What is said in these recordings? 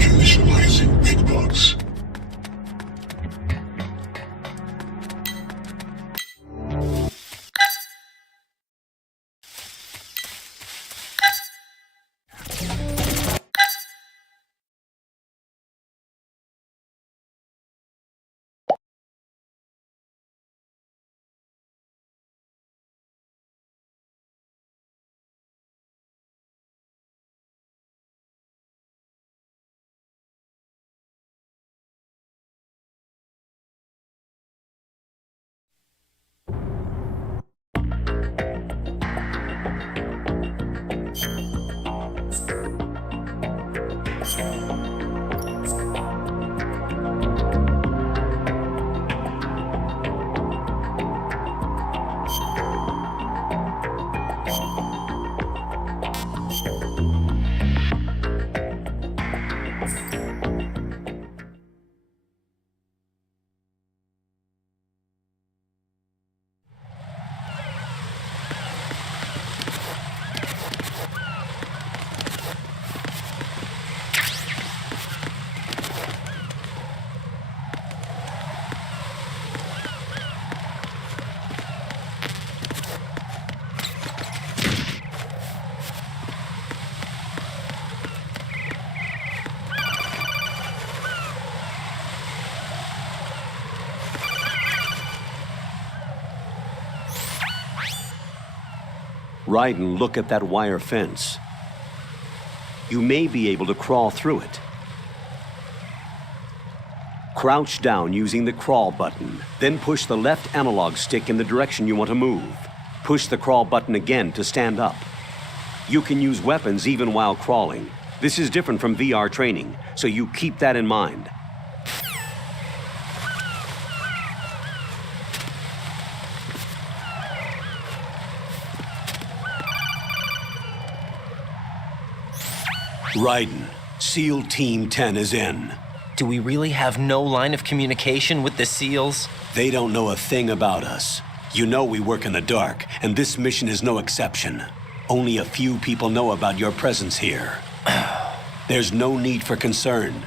Initializing big bucks. Raiden, look at that wire fence. You may be able to crawl through it. Crouch down using the crawl button, then push the left analog stick in the direction you want to move. Push the crawl button again to stand up. You can use weapons even while crawling. This is different from VR training, so you keep that in mind. Raiden, SEAL Team 10 is in. Do we really have no line of communication with the SEALs? They don't know a thing about us. You know we work in the dark, and this mission is no exception. Only a few people know about your presence here. There's no need for concern.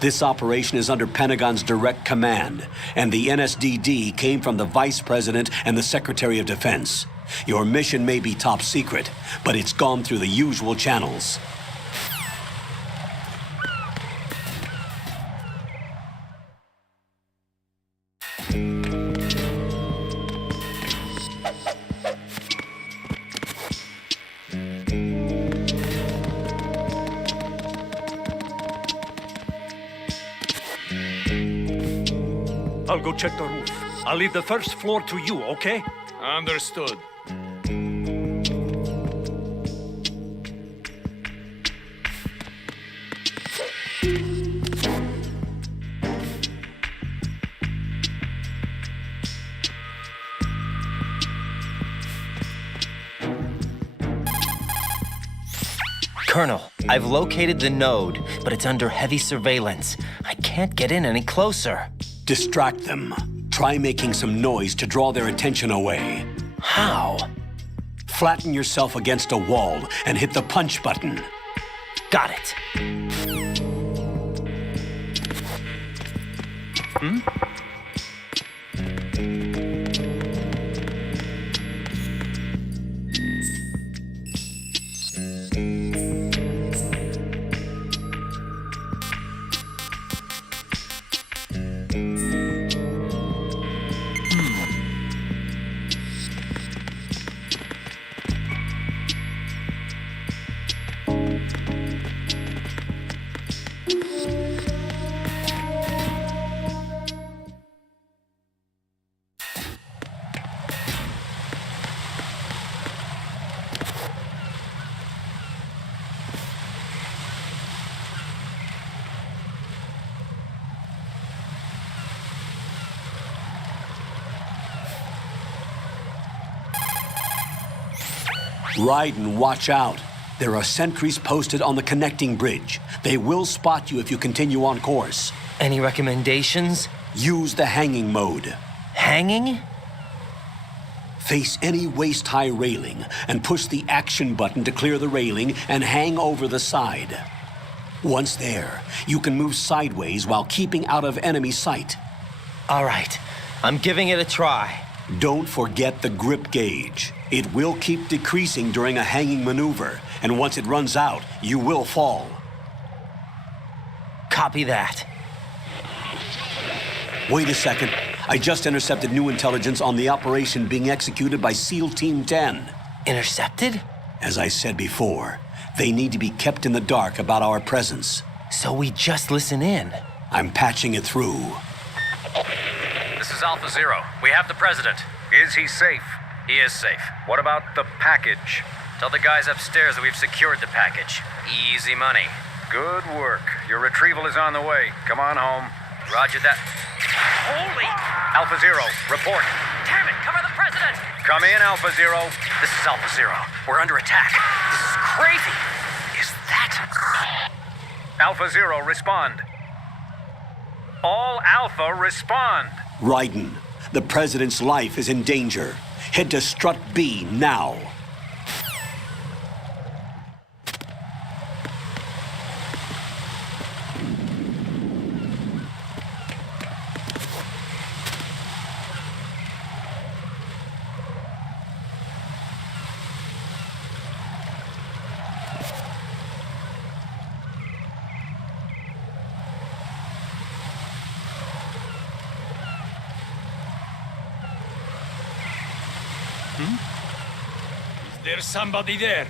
This operation is under Pentagon's direct command, and the NSDD came from the Vice President and the Secretary of Defense. Your mission may be top secret, but it's gone through the usual channels. I'll go check the roof. I'll leave the first floor to you, okay? Understood. Colonel, I've located the node, but it's under heavy surveillance. I can't get in any closer. Distract them. Try making some noise to draw their attention away. How? Flatten yourself against a wall and hit the punch button. Got it. Raiden, watch out. There are sentries posted on the connecting bridge. They will spot you if you continue on course. Any recommendations? Use the hanging mode. Hanging? Face any waist-high railing and push the action button to clear the railing and hang over the side. Once there, you can move sideways while keeping out of enemy sight. All right, I'm giving it a try. Don't forget the grip gauge. It will keep decreasing during a hanging maneuver, and once it runs out, you will fall. Copy that. Wait a second. I just intercepted new intelligence on the operation being executed by SEAL Team 10. Intercepted? As I said before, they need to be kept in the dark about our presence. So we just listen in. I'm patching it through. This is Alpha Zero. We have the president. Is he safe? He is safe. What about the package? Tell the guys upstairs that we've secured the package. Easy money. Good work. Your retrieval is on the way. Come on home. Roger that. Holy! Alpha Zero, report. Damn it! Cover the president! Come in, Alpha Zero. This is Alpha Zero. We're under attack. This is crazy. Is that... Alpha Zero, respond. All Alpha, respond. Raiden, the president's life is in danger. Head to Strut B now. There's somebody there.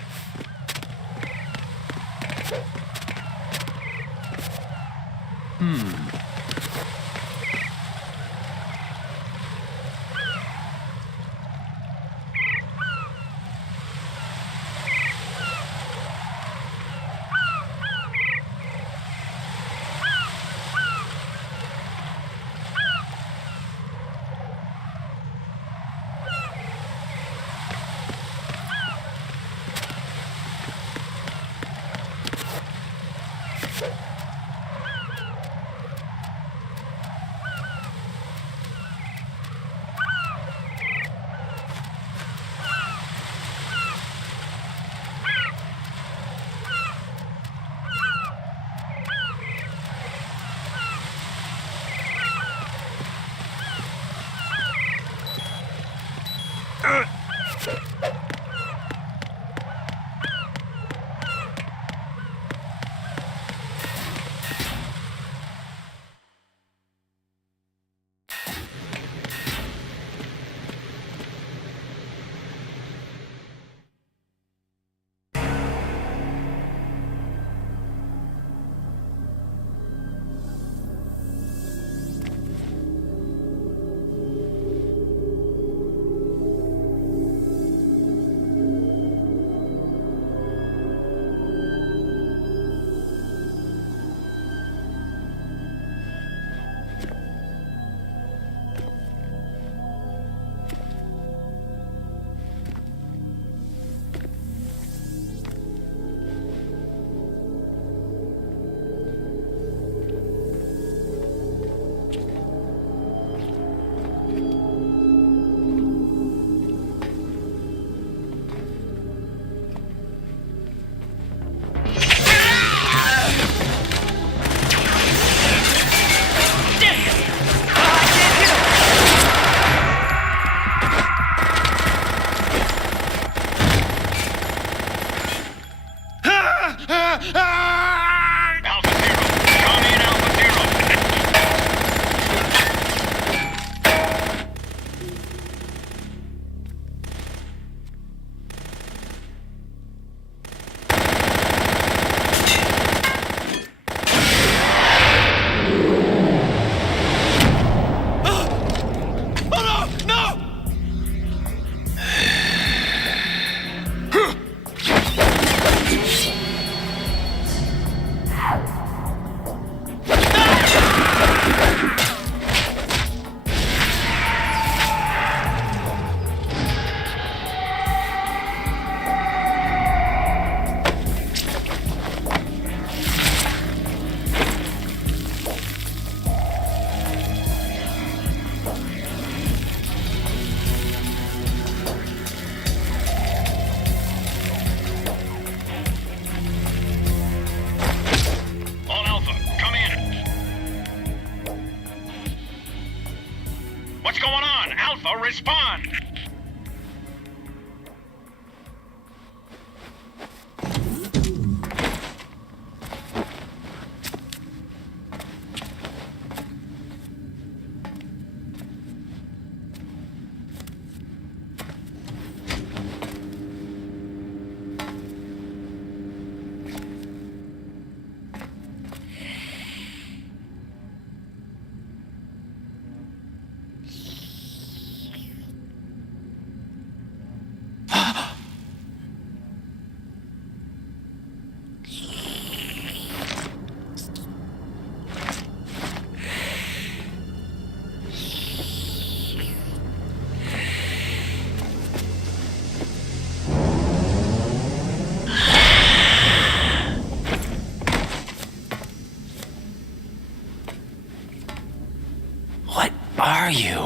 What are you?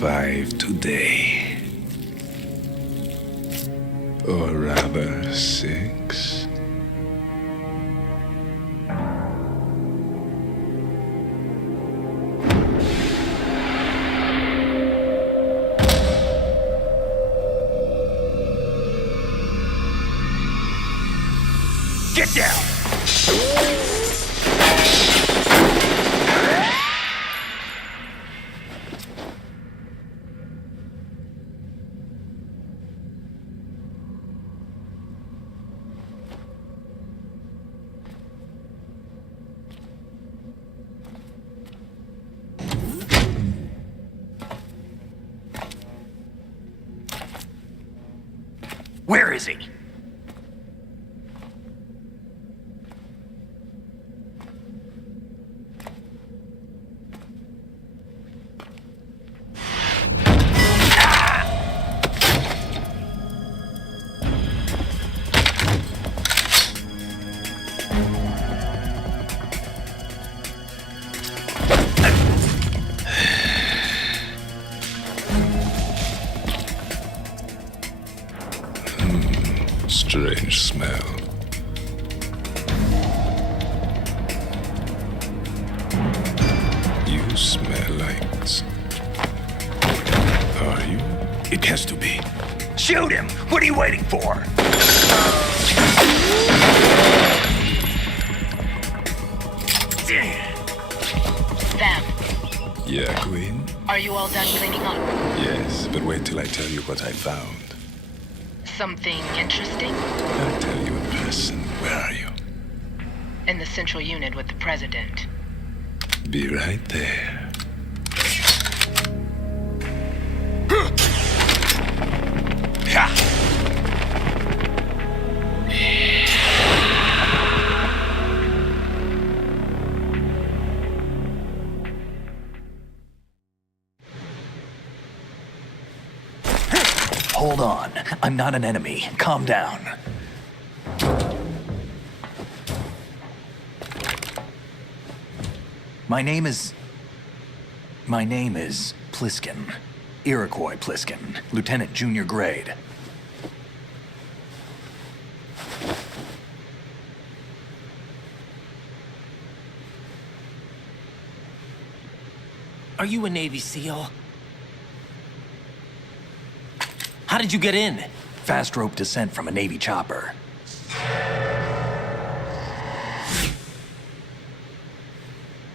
Five today. Or rather, 6. Get down! Where is he? Strange smell. You smell like... Are you? It has to be. Shoot him! What are you waiting for? Sam, Yeah, Queen? are you all done cleaning up? Yes, but wait till I tell you what I found. Something interesting? I'll tell you in person. Where are you? In the central unit with the president. Be right there. Hold on. I'm not an enemy. Calm down. My name is Pliskin. Iroquois Pliskin. Lieutenant Junior Grade. Are you a Navy SEAL? How did you get in? Fast rope descent from a Navy chopper.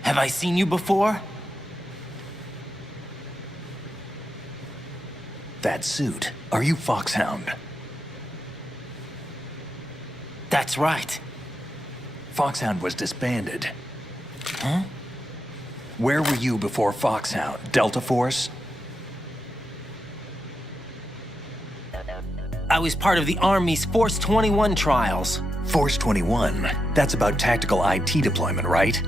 Have I seen you before? That suit. Are you Foxhound? That's right. Foxhound was disbanded. Huh? Where were you before Foxhound? Delta Force? I was part of the Army's Force 21 trials. Force 21? That's about tactical IT deployment, right?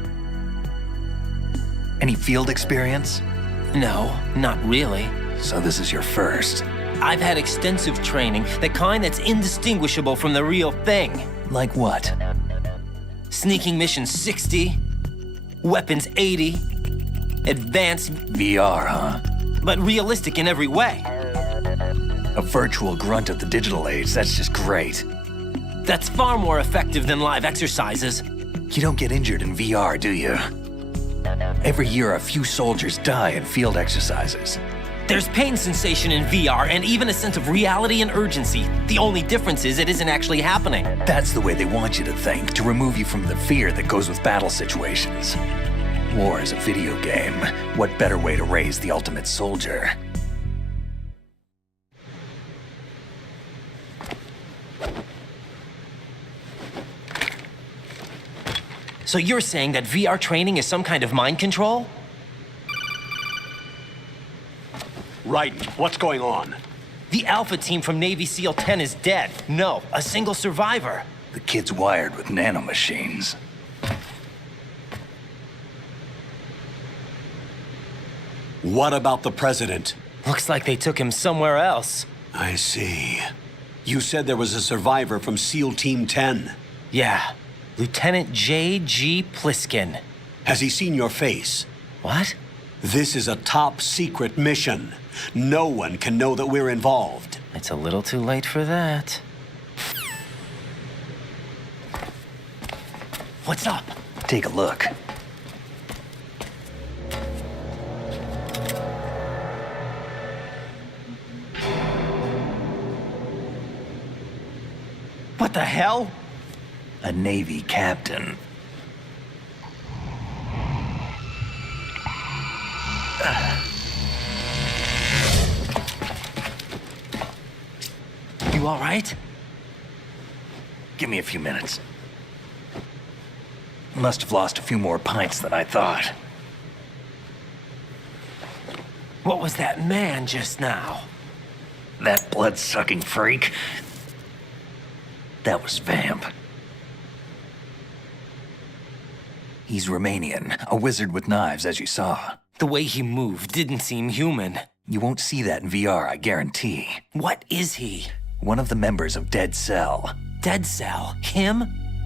Any field experience? No, not really. So this is your first. I've had extensive training, the kind that's indistinguishable from the real thing. Like what? Sneaking mission 60, weapons 80, advanced, VR, huh? but realistic in every way. A virtual grunt of the digital age, that's just great. That's far more effective than live exercises. You don't get injured in VR, do you? Every year, a few soldiers die in field exercises. There's pain sensation in VR and even a sense of reality and urgency. The only difference is it isn't actually happening. That's the way they want you to think, to remove you from the fear that goes with battle situations. War is a video game. What better way to raise the ultimate soldier? So you're saying that VR training is some kind of mind control? Raiden, what's going on? The Alpha team from Navy SEAL 10 is dead. No, a single survivor. The kid's wired with nanomachines. What about the president? Looks like they took him somewhere else. I see. You said there was a survivor from SEAL Team 10. Yeah, Lieutenant J.G. Pliskin. Has he seen your face? What? This is a top secret mission. No one can know that we're involved. It's a little too late for that. What's up? Take a look. What the hell? A Navy captain. You all right? Give me a few minutes. Must have lost a few more pints than I thought. What was that man just now? That blood-sucking freak. That was Vamp. He's Romanian, a wizard with knives, as you saw. The way he moved didn't seem human. You won't see that in VR, I guarantee. What is he? One of the members of Dead Cell. Dead Cell? Him?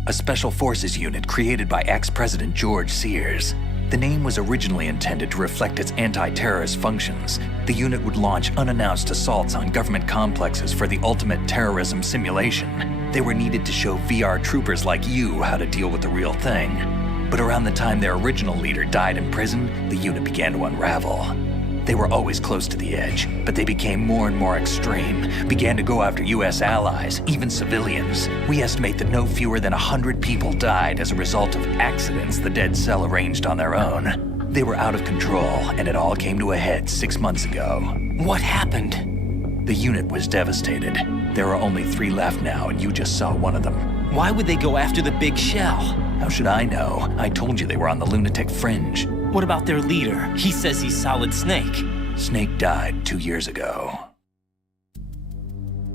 A special forces unit created by ex-President George Sears. The name was originally intended to reflect its anti-terrorist functions. The unit would launch unannounced assaults on government complexes for the ultimate terrorism simulation. They were needed to show VR troopers like you how to deal with the real thing. But around the time their original leader died in prison, the unit began to unravel. They were always close to the edge, but they became more and more extreme, began to go after US allies, even civilians. We estimate that no fewer than 100 people died as a result of accidents the Dead Cell arranged on their own. They were out of control, and it all came to a head 6 months ago. What happened? The unit was devastated. There are only 3 left now, and you just saw one of them. Why would they go after the big shell? How should I know? I told you they were on the lunatic fringe. What about their leader? He says he's Solid Snake. Snake died 2 years ago.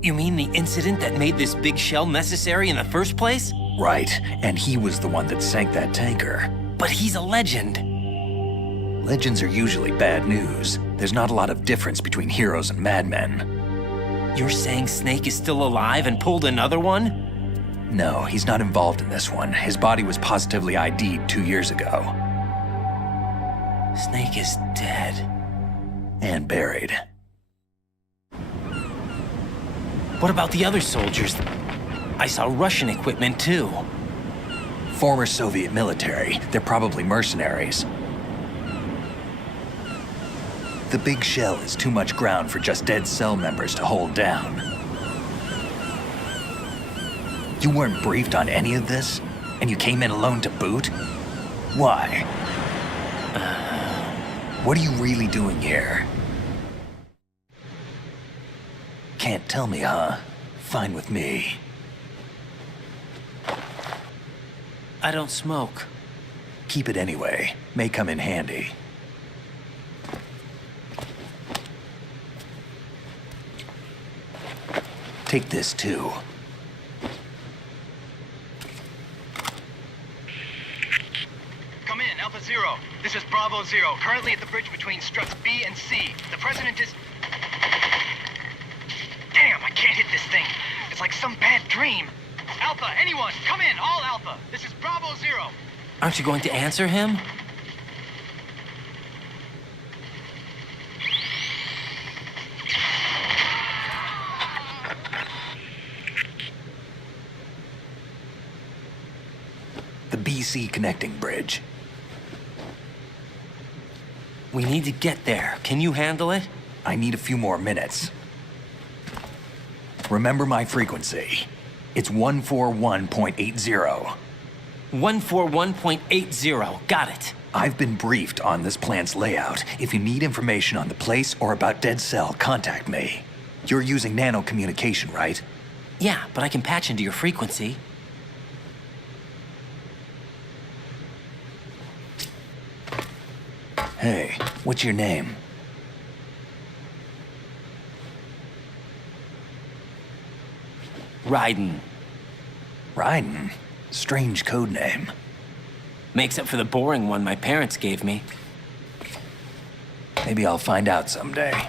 You mean the incident that made this big shell necessary in the first place? Right, and he was the one that sank that tanker. But he's a legend. Legends are usually bad news. There's not a lot of difference between heroes and madmen. You're saying Snake is still alive and pulled another one? No, he's not involved in this one. His body was positively ID'd 2 years ago. Snake is dead. And buried. What about the other soldiers? I saw Russian equipment too. Former Soviet military. They're probably mercenaries. The big shell is too much ground for just Dead Cell members to hold down. You weren't briefed on any of this? And you came in alone to boot? Why? What are you really doing here? Can't tell me, huh? Fine with me. I don't smoke. Keep it anyway. May come in handy. Take this too. Come in, Alpha Zero. This is Bravo Zero, currently at the bridge between struts B and C. The president is... Damn, I can't hit this thing. It's like some bad dream. Alpha, anyone, come in, all Alpha. This is Bravo Zero. Aren't you going to answer him? the BC connecting bridge. We need to get there. Can you handle it? I need a few more minutes. Remember my frequency. It's 141.80. 141.80. Got it. I've been briefed on this plant's layout. If you need information on the place or about Dead Cell, contact me. You're using nano communication, right? Yeah, but I can patch into your frequency. Hey, what's your name? Raiden. Raiden. Strange code name. Makes up for the boring one my parents gave me. Maybe I'll find out someday.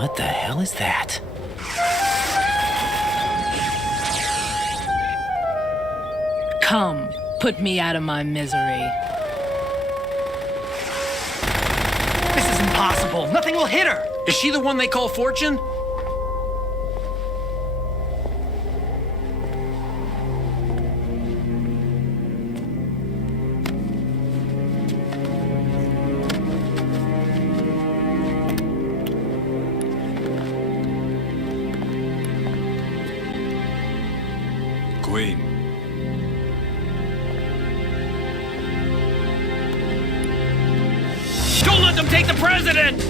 What the hell is that? Come, put me out of my misery. This is impossible. Nothing will hit her. Is she the one they call Fortune? Queen. Don't let them take the president!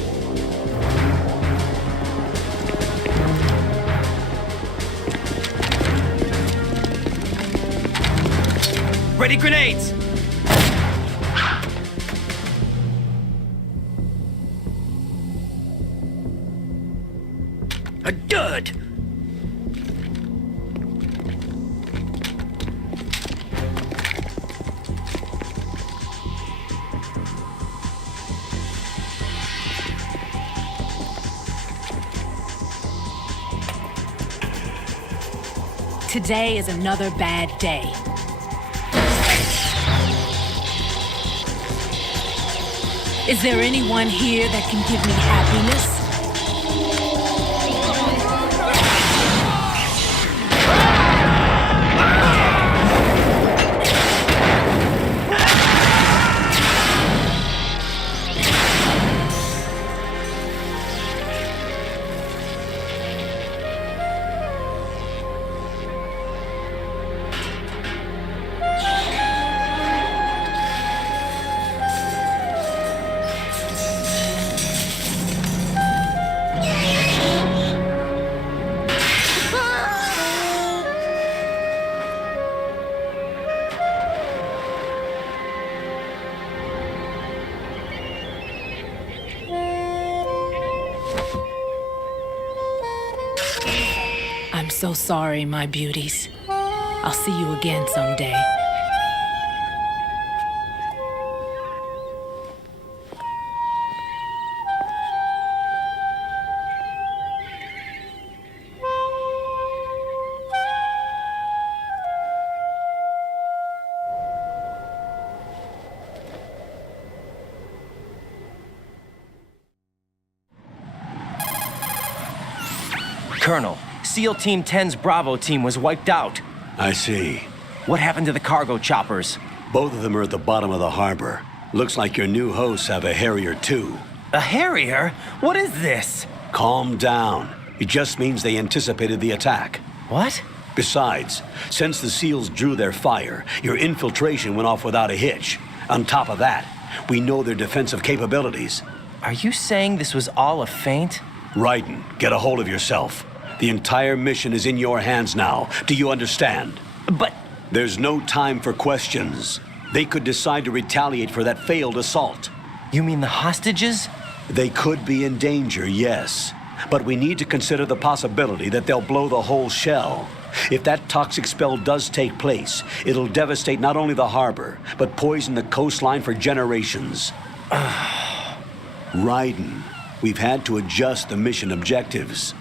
Ready grenades! Good! Today is another bad day. Is there anyone here that can give me happiness? I'm so sorry, my beauties. I'll see you again someday. Colonel, SEAL Team 10's Bravo team was wiped out. I see. What happened to the cargo choppers? Both of them are at the bottom of the harbor. Looks like your new hosts have a Harrier too. A Harrier? What is this? Calm down. It just means they anticipated the attack. What? Besides, since the SEALs drew their fire, your infiltration went off without a hitch. On top of that, we know their defensive capabilities. Are you saying this was all a feint? Raiden, get a hold of yourself. The entire mission is in your hands now. Do you understand? But... There's no time for questions. They could decide to retaliate for that failed assault. You mean the hostages? They could be in danger, yes. But we need to consider the possibility that they'll blow the whole shell. If that toxic spell does take place, it'll devastate not only the harbor, but poison the coastline for generations. Raiden, we've had to adjust the mission objectives.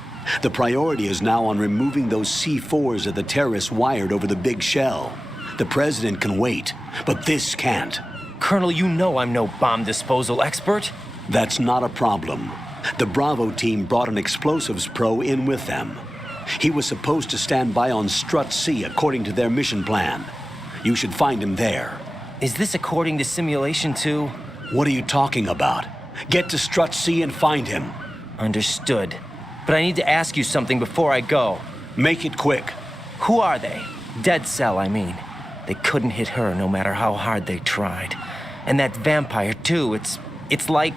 The priority is now on removing those C4s that the terrorists wired over the big shell. The president can wait, but this can't. Colonel, you know I'm no bomb disposal expert. That's not a problem. The Bravo team brought an explosives pro in with them. He was supposed to stand by on Strut C according to their mission plan. You should find him there. Is this according to Simulation 2? What are you talking about? Get to Strut C and find him. Understood. But I need to ask you something before I go. Make it quick. Who are they? Dead Cell, I mean. They couldn't hit her no matter how hard they tried. And that vampire, too, it's like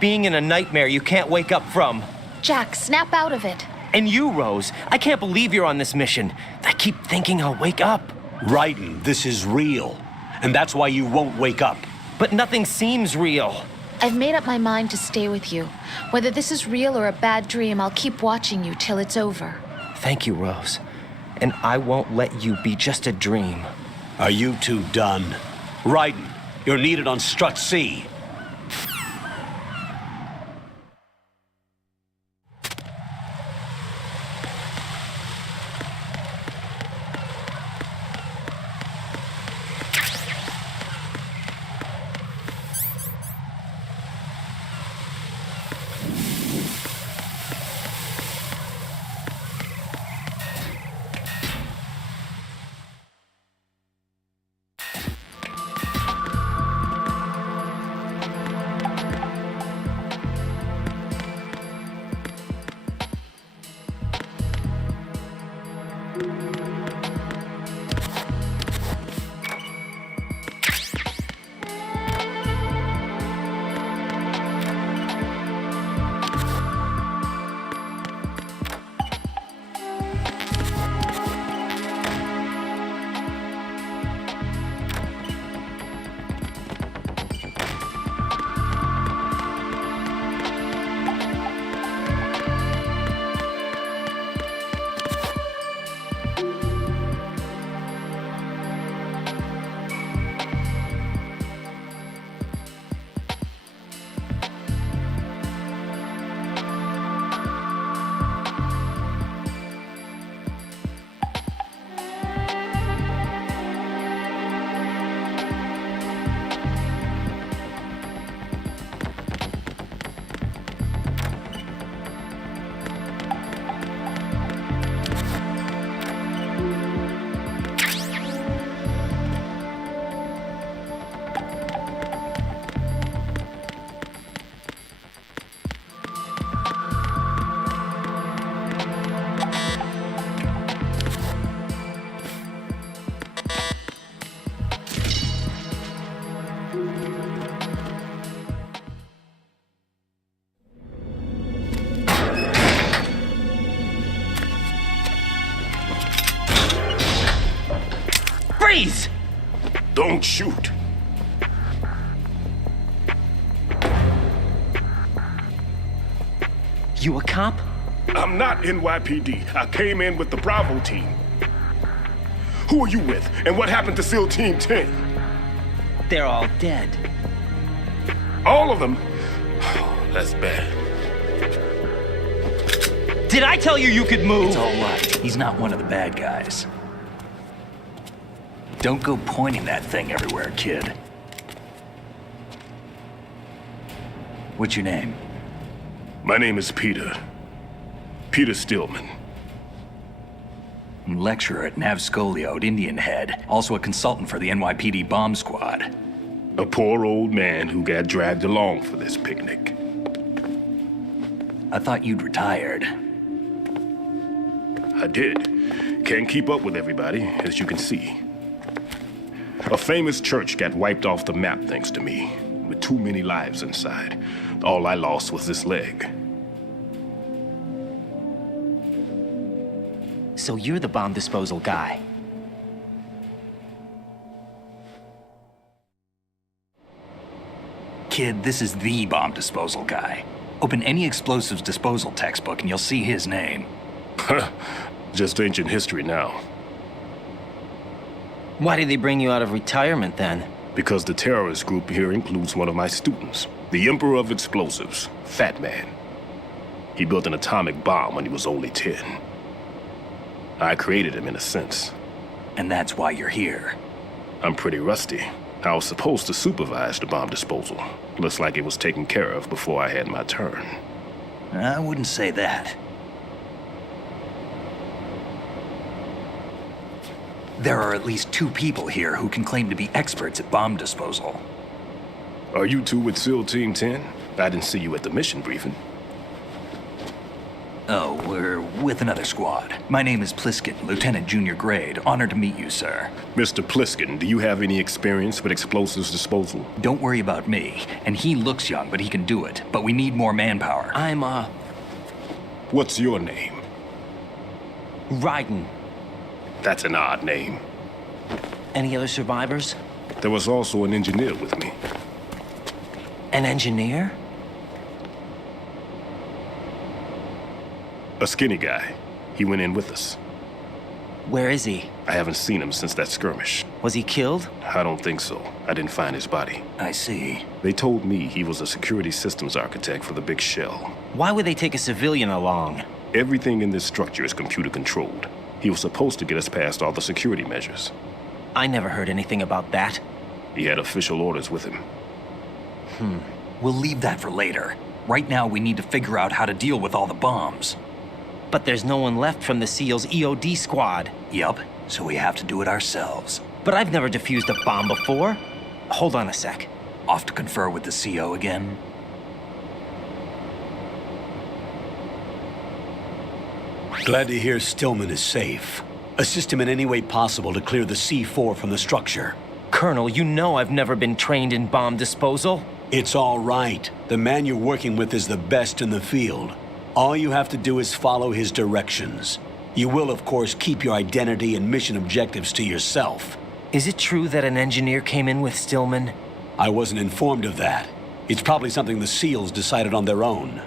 being in a nightmare you can't wake up from. Jack, snap out of it. And you, Rose, I can't believe you're on this mission. I keep thinking I'll wake up. Raiden, this is real. And that's why you won't wake up. But nothing seems real. I've made up my mind to stay with you. Whether this is real or a bad dream, I'll keep watching you till it's over. Thank you, Rose. And I won't let you be just a dream. Are you two done? Raiden, you're needed on Strut C. Freeze! Don't shoot. You a cop? I'm not NYPD. I came in with the Bravo team. Who are you with? And what happened to SEAL Team 10? They're all dead. All of them? That's bad. Did I tell you you could move? It's all right. He's not one of the bad guys. Don't go pointing that thing everywhere, kid. What's your name? My name is Peter. Peter Stillman. Lecturer at Navscolio at Indian Head. Also a consultant for the NYPD bomb squad. A poor old man who got dragged along for this picnic. I thought you'd retired. I did. Can't keep up with everybody, as you can see. A famous church got wiped off the map thanks to me, with too many lives inside. All I lost was this leg. So you're the bomb disposal guy. Kid, this is the bomb disposal guy. Open any explosives disposal textbook and you'll see his name. Just ancient history now. Why did they bring you out of retirement then? Because the terrorist group here includes one of my students, the Emperor of Explosives, Fat Man. He built an atomic bomb when he was only 10. I created him in a sense. And that's why you're here. I'm pretty rusty. I was supposed to supervise the bomb disposal. Looks like it was taken care of before I had my turn. I wouldn't say that. There are at least 2 people here who can claim to be experts at bomb disposal. Are you two with SEAL Team 10? I didn't see you at the mission briefing. Oh, we're with another squad. My name is Pliskin, Lieutenant Junior Grade. Honored to meet you, sir. Mr. Pliskin, do you have any experience with explosives disposal? Don't worry about me. And he looks young, but he can do it. But we need more manpower. I'm, What's your name? Raiden. That's an odd name. Any other survivors? There was also an engineer with me. An engineer? A skinny guy. He went in with us. Where is he? I haven't seen him since that skirmish. Was he killed? I don't think so. I didn't find his body. I see. They told me he was a security systems architect for the big shell. Why would they take a civilian along? Everything in this structure is computer controlled. He was supposed to get us past all the security measures. I never heard anything about that. He had official orders with him. We'll leave that for later. Right now, we need to figure out how to deal with all the bombs. But there's no one left from the SEAL's EOD squad. Yup, so we have to do it ourselves. But I've never defused a bomb before. Hold on a sec. Off to confer with the CO again? Glad to hear Stillman is safe. Assist him in any way possible to clear the C4 from the structure. Colonel, you know I've never been trained in bomb disposal. It's all right. The man you're working with is the best in the field. All you have to do is follow his directions. You will, of course, keep your identity and mission objectives to yourself. Is it true that an engineer came in with Stillman? I wasn't informed of that. It's probably something the SEALs decided on their own.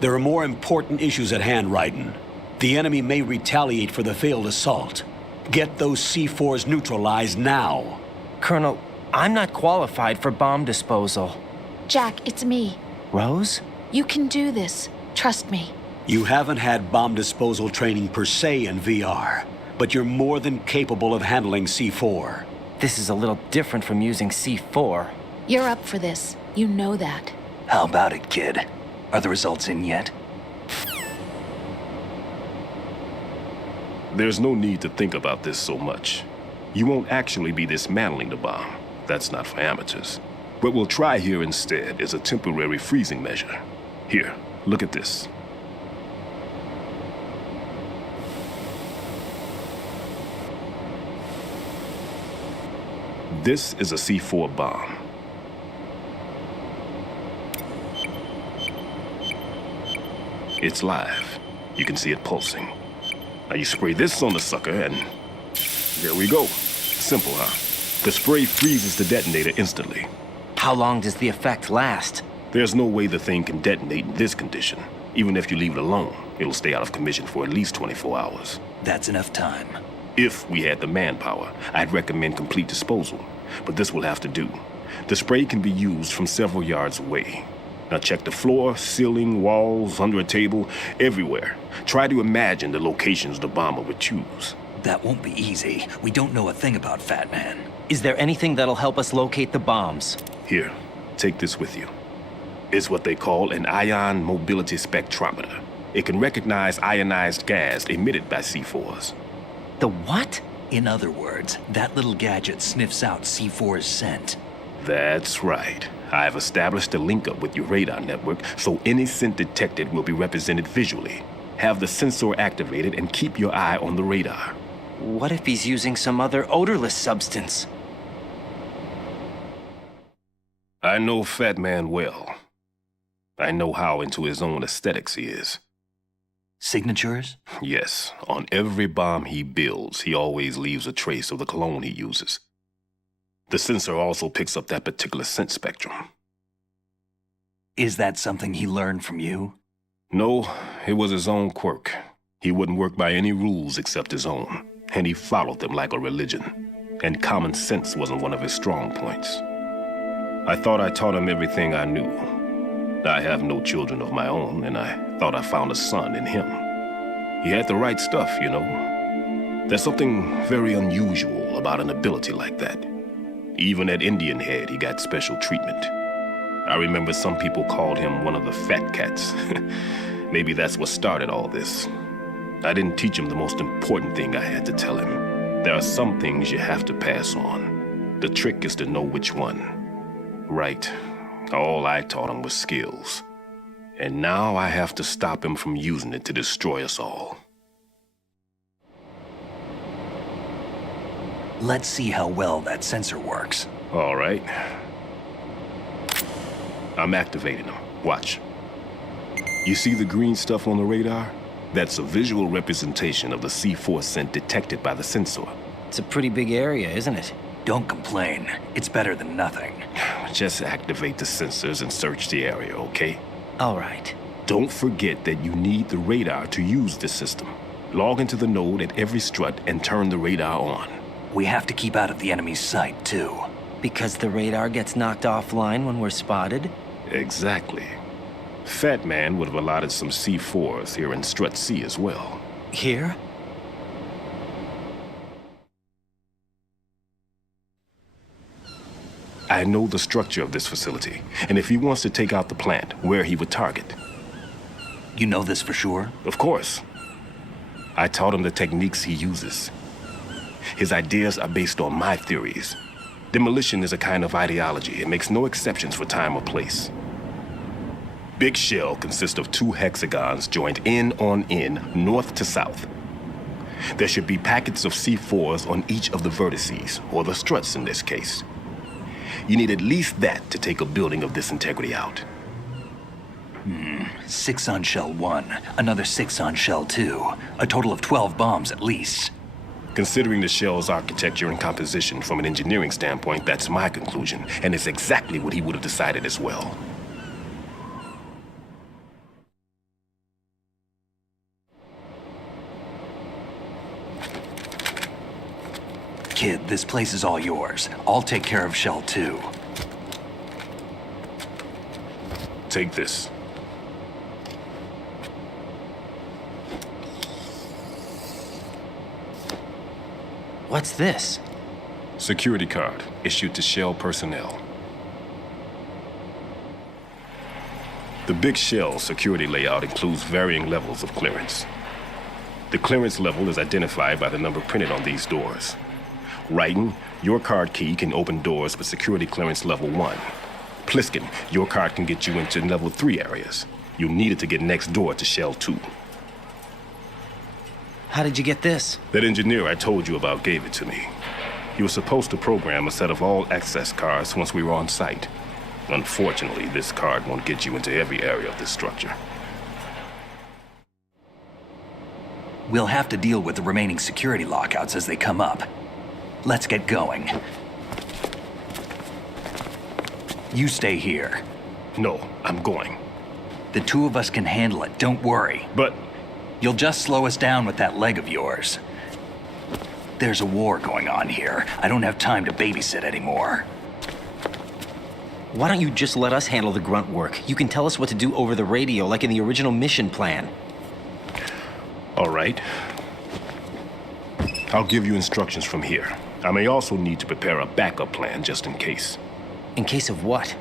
There are more important issues at hand, Raiden. The enemy may retaliate for the failed assault. Get those C4s neutralized now. Colonel, I'm not qualified for bomb disposal. Jack, it's me. Rose? You can do this. Trust me. You haven't had bomb disposal training per se in VR, but you're more than capable of handling C4. This is a little different from using C4. You're up for this. You know that. How about it, kid? Are the results in yet? There's no need to think about this so much. You won't actually be dismantling the bomb. That's not for amateurs. What we'll try here instead is a temporary freezing measure. Here, look at this. This is a C4 bomb. It's live. You can see it pulsing. Now you spray this on the sucker and there we go. Simple, huh? The spray freezes the detonator instantly. How long does the effect last? There's no way the thing can detonate in this condition. Even if you leave it alone, it'll stay out of commission for at least 24 hours. That's enough time. If we had the manpower, I'd recommend complete disposal, but this will have to do. The spray can be used from several yards away. Now check the floor, ceiling, walls, under a table, everywhere. Try to imagine the locations the bomber would choose. That won't be easy. We don't know a thing about Fat Man. Is there anything that'll help us locate the bombs? Here, take this with you. It's what they call an ion mobility spectrometer. It can recognize ionized gas emitted by C4s. The what? In other words, that little gadget sniffs out C4's scent. That's right. I've established a link up with your radar network, so any scent detected will be represented visually. Have the sensor activated and keep your eye on the radar. What if he's using some other odorless substance? I know Fat Man well. I know how into his own aesthetics he is. Signatures? Yes, on every bomb he builds, he always leaves a trace of the cologne he uses. The sensor also picks up that particular scent spectrum. Is that something he learned from you? No, it was his own quirk. He wouldn't work by any rules except his own, and he followed them like a religion. And common sense wasn't one of his strong points. I thought I taught him everything I knew. I have no children of my own, and I thought I found a son in him. He had the right stuff, you know. There's something very unusual about an ability like that. Even at Indian Head, he got special treatment. I remember some people called him one of the fat cats. Maybe that's what started all this. I didn't teach him the most important thing I had to tell him. There are some things you have to pass on. The trick is to know which one. Right. All I taught him was skills. And now I have to stop him from using it to destroy us all. Let's see how well that sensor works. All right. I'm activating them. Watch. You see the green stuff on the radar? That's a visual representation of the C4 scent detected by the sensor. It's a pretty big area, isn't it? Don't complain. It's better than nothing. Just activate the sensors and search the area, okay? All right. Don't forget that you need the radar to use this system. Log into the node at every strut and turn the radar on. We have to keep out of the enemy's sight, too. Because the radar gets knocked offline when we're spotted? Exactly. Fat Man would have allotted some C4s here in Strut C as well. Here? I know the structure of this facility, and if he wants to take out the plant, where he would target. You know this for sure? Of course. I taught him the techniques he uses. His ideas are based on my theories. Demolition is a kind of ideology. It makes no exceptions for time or place. Big Shell consists of 2 hexagons joined end on end, north to south. There should be packets of C4s on each of the vertices, or the struts in this case. You need at least that to take a building of this integrity out. 6 on Shell 1, another 6 on Shell 2. A total of 12 bombs at least. Considering the shell's architecture and composition from an engineering standpoint, that's my conclusion, and it's exactly what he would have decided as well. Kid, this place is all yours. I'll take care of Shell 2. Take this. What's this? Security card issued to Shell personnel. The Big Shell security layout includes varying levels of clearance. The clearance level is identified by the number printed on these doors. Raiden, your card key can open doors with security clearance level 1. Pliskin, your card can get you into level 3 areas. You'll need it to get next door to Shell 2. How did you get this? That engineer I told you about gave it to me. He was supposed to program a set of all access cards once we were on site. Unfortunately, this card won't get you into every area of this structure. We'll have to deal with the remaining security lockouts as they come up. Let's get going. You stay here. No, I'm going. The two of us can handle it, don't worry. But You'll just slow us down with that leg of yours. There's a war going on here. I don't have time to babysit anymore. Why don't you just let us handle the grunt work? You can tell us what to do over the radio, like in the original mission plan. all right. I'll give you instructions from here. I may also need to prepare a backup plan just in case. In case of what?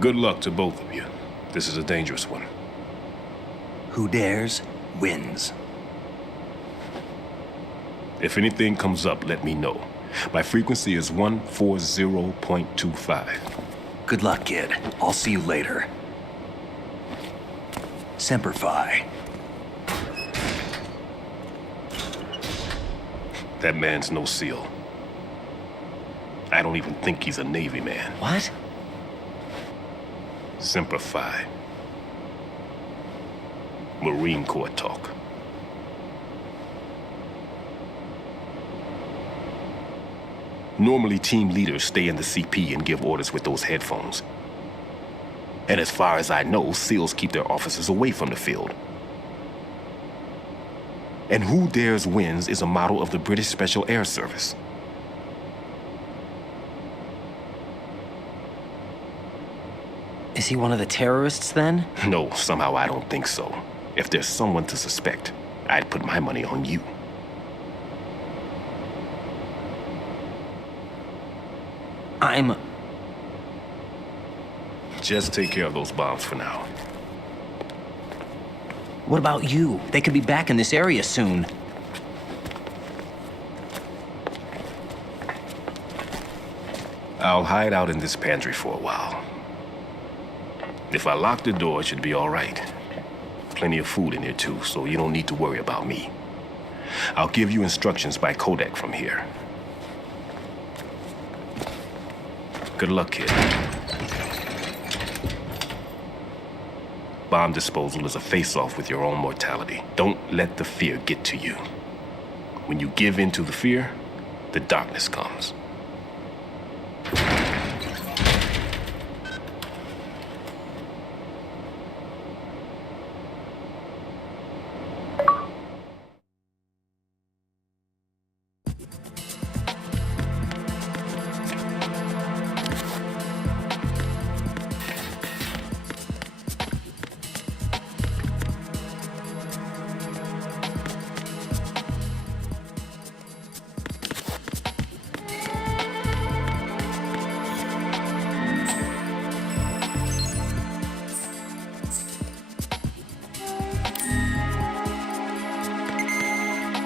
Good luck to both of you. This is a dangerous one. Who dares, wins. If anything comes up, let me know. My frequency is 140.25. Good luck, kid. I'll see you later. Semper Fi. That man's no SEAL. I don't even think he's a Navy man. What? Semper Fi. Marine Corps talk. Normally, team leaders stay in the CP and give orders with those headphones. And as far as I know, SEALs keep their officers away from the field. And Who Dares Wins is a model of the British Special Air Service. Is he one of the terrorists then? No, somehow I don't think so. If there's someone to suspect, I'd put my money on you. Just take care of those bombs for now. What about you? They could be back in this area soon. I'll hide out in this pantry for a while. If I lock the door, it should be all right. Plenty of food in here too, so you don't need to worry about me. I'll give you instructions by Kodak from here. Good luck, kid. Bomb disposal is a face-off with your own mortality. Don't let the fear get to you. When you give in to the fear, the darkness comes.